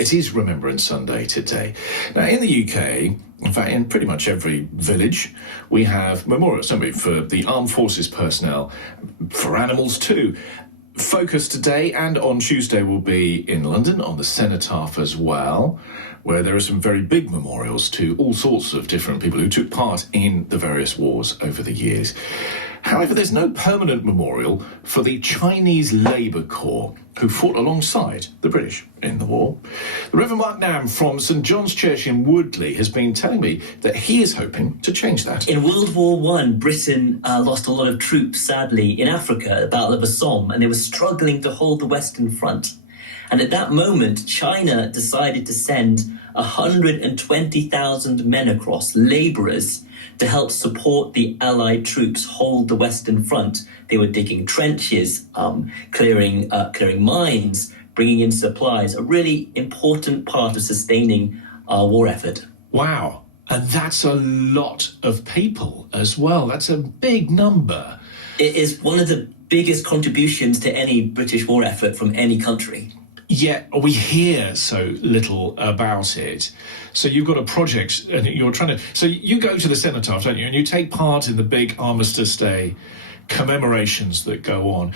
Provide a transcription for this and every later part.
it is Remembrance Sunday today. Now, in the UK, in fact, in pretty much every village, we have memorials, don't we, for the armed forces personnel, for animals too. Focus today and on Tuesday will be in London on the Cenotaph as well, where there are some very big memorials to all sorts of different people who took part in the various wars over the years. However, there's no permanent memorial for the Chinese Labour Corps who fought alongside the British in the war. The Reverend Mark Nam from St John's Church in Woodley has been telling me that he is hoping to change that. In World War I, Britain lost a lot of troops, sadly, in Africa at the Battle of the Somme, and they were struggling to hold the Western Front. And at that moment, China decided to send 120,000 men across, labourers, to help support the Allied troops hold the Western Front. They were digging trenches, clearing mines, bringing in supplies, a really important part of sustaining our war effort. Wow. And that's a lot of people as well. That's a big number. It is one of the biggest contributions to any British war effort from any country. Yet we hear so little about it. So you've got a project and you're trying to... So you go to the Cenotaph, don't you? And you take part in the big Armistice Day commemorations that go on.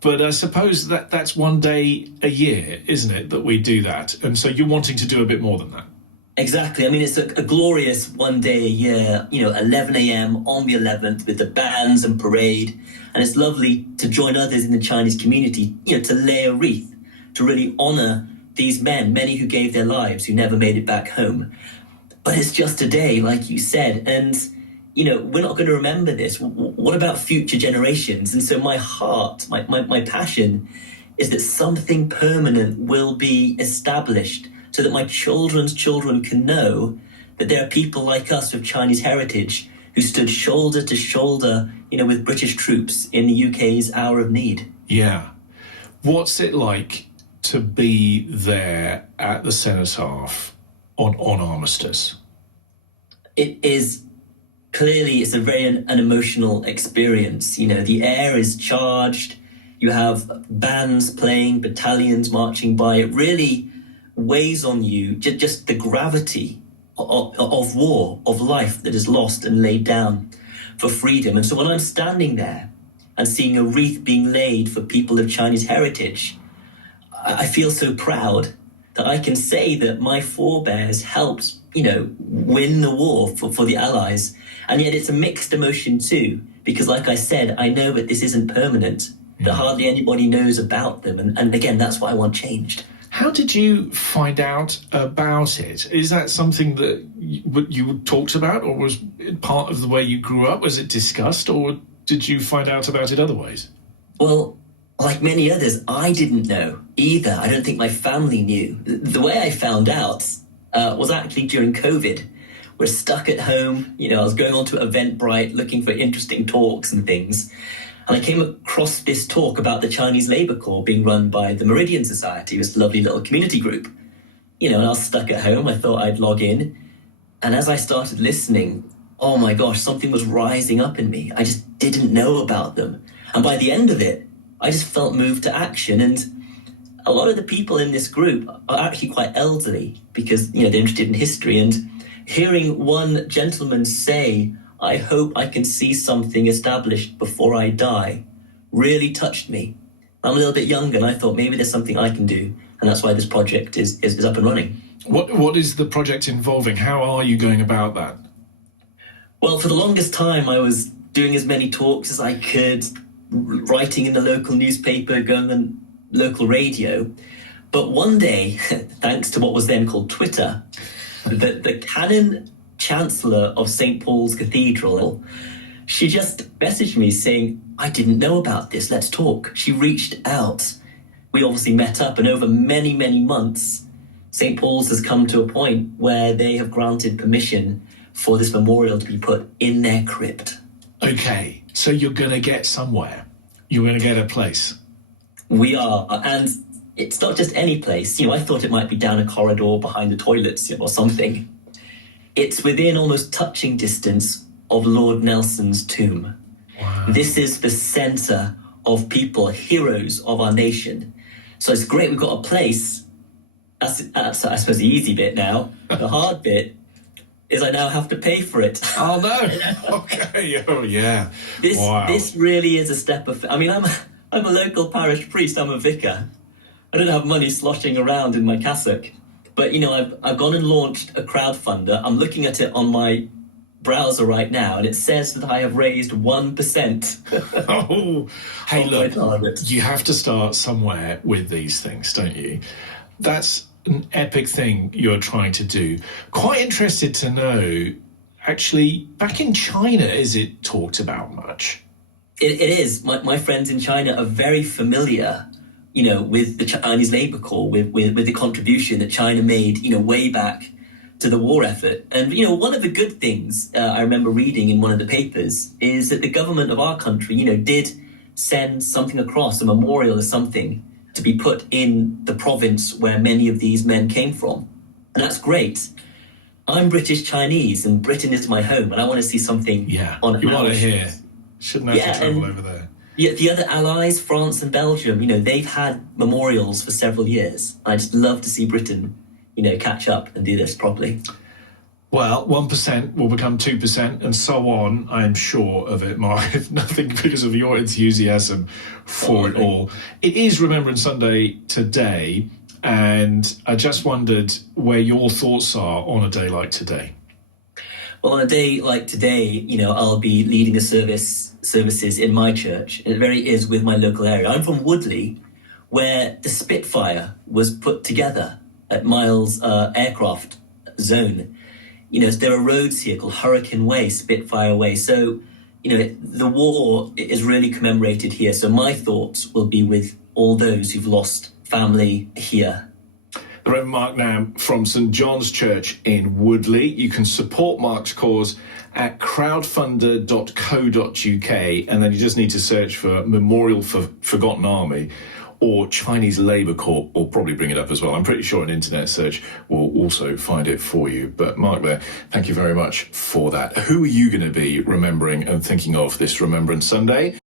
But I suppose that's one day a year, isn't it, that we do that? And so you're wanting to do a bit more than that. Exactly. I mean, it's a glorious one day a year, 11 a.m. on the 11th with the bands and parade. And it's lovely to join others in the Chinese community, to lay a wreath, to really honour these men, many who gave their lives, who never made it back home. But it's just a day, like you said, and, we're not going to remember this. What about future generations? And so my heart, my passion is that something permanent will be established so that my children's children can know that there are people like us with Chinese heritage who stood shoulder to shoulder, with British troops in the UK's hour of need. Yeah. What's it like to be there at the Cenotaph on Armistice? It's a very an emotional experience. The air is charged. You have bands playing, battalions marching by. It really weighs on you, just the gravity of war, of life that is lost and laid down for freedom. And so when I'm standing there and seeing a wreath being laid for people of Chinese heritage, I feel so proud that I can say that my forebears helped, win the war for the Allies. And yet it's a mixed emotion too, because like I said, I know that this isn't permanent, that hardly anybody knows about them. And again, that's what I want changed. How did you find out about it? Is that something that you talked about, or was it part of the way you grew up? Was it discussed, or did you find out about it other ways? Well, like many others, I didn't know either. I don't think my family knew. The way I found out was actually during COVID. We're stuck at home. I was going on to Eventbrite looking for interesting talks and things. And I came across this talk about the Chinese Labour Corps being run by the Meridian Society, this lovely little community group. And I was stuck at home. I thought I'd log in. And as I started listening, oh my gosh, something was rising up in me. I just didn't know about them. And by the end of it, I just felt moved to action. And a lot of the people in this group are actually quite elderly because, they're interested in history. And hearing one gentleman say, "I hope I can see something established before I die," really touched me. I'm a little bit younger and I thought maybe there's something I can do. And that's why this project is up and running. What is the project involving? How are you going about that? Well, for the longest time, I was doing as many talks as I could, writing in the local newspaper, going on local radio. But one day, thanks to what was then called Twitter, the Canon Chancellor of St. Paul's Cathedral, she just messaged me saying, "I didn't know about this, let's talk." She reached out. We obviously met up, and over many, many months, St. Paul's has come to a point where they have granted permission for this memorial to be put in their crypt. Okay, so you're going to get somewhere. You're going to get a place. We are, and it's not just any place. I thought it might be down a corridor behind the toilets or something. It's within almost touching distance of Lord Nelson's tomb. Wow. This is the centre of people, heroes of our nation. So it's great we've got a place, That's I suppose the easy bit now. The hard bit is I now have to pay for it. Oh no! Okay. Oh yeah. This really is a step of. I mean, I'm a local parish priest. I'm a vicar. I don't have money sloshing around in my cassock, but I've gone and launched a crowdfunder. I'm looking at it on my browser right now, and it says that I have raised 1%. Oh, hey, of look, my target. you have to start somewhere with these things, don't you? That's an epic thing you're trying to do. Quite interested to know, actually, back in China, is it talked about much? It is. My friends in China are very familiar, with the Chinese Labour Corps, with the contribution that China made, way back to the war effort. And, one of the good things I remember reading in one of the papers is that the government of our country, did send something across, a memorial or something, to be put in the province where many of these men came from. And that's great. I'm British Chinese and Britain is my home, and I want to see something on you want our to hear. Shouldn't have to travel over there. Yeah, the other allies, France and Belgium, they've had memorials for several years. I just love to see Britain, catch up and do this properly. Well, 1% will become 2% and so on, I'm sure of it, Mark, if nothing because of your enthusiasm for it all. It is Remembrance Sunday today, and I just wondered where your thoughts are on a day like today. Well, on a day like today, I'll be leading the services in my church. It very is with my local area. I'm from Woodley, where the Spitfire was put together at Miles Aircraft Zone. There are roads here called Hurricane Way, Spitfire Way. So, the war is really commemorated here. So my thoughts will be with all those who've lost family here. The Reverend Mark Nam from St John's Church in Woodley. You can support Mark's cause at crowdfunder.co.uk, and then you just need to search for Memorial for Forgotten Army or Chinese Labour Corps, or probably bring it up as well. I'm pretty sure an internet search will also find it for you. But Mark there, thank you very much for that. Who are you going to be remembering and thinking of this Remembrance Sunday?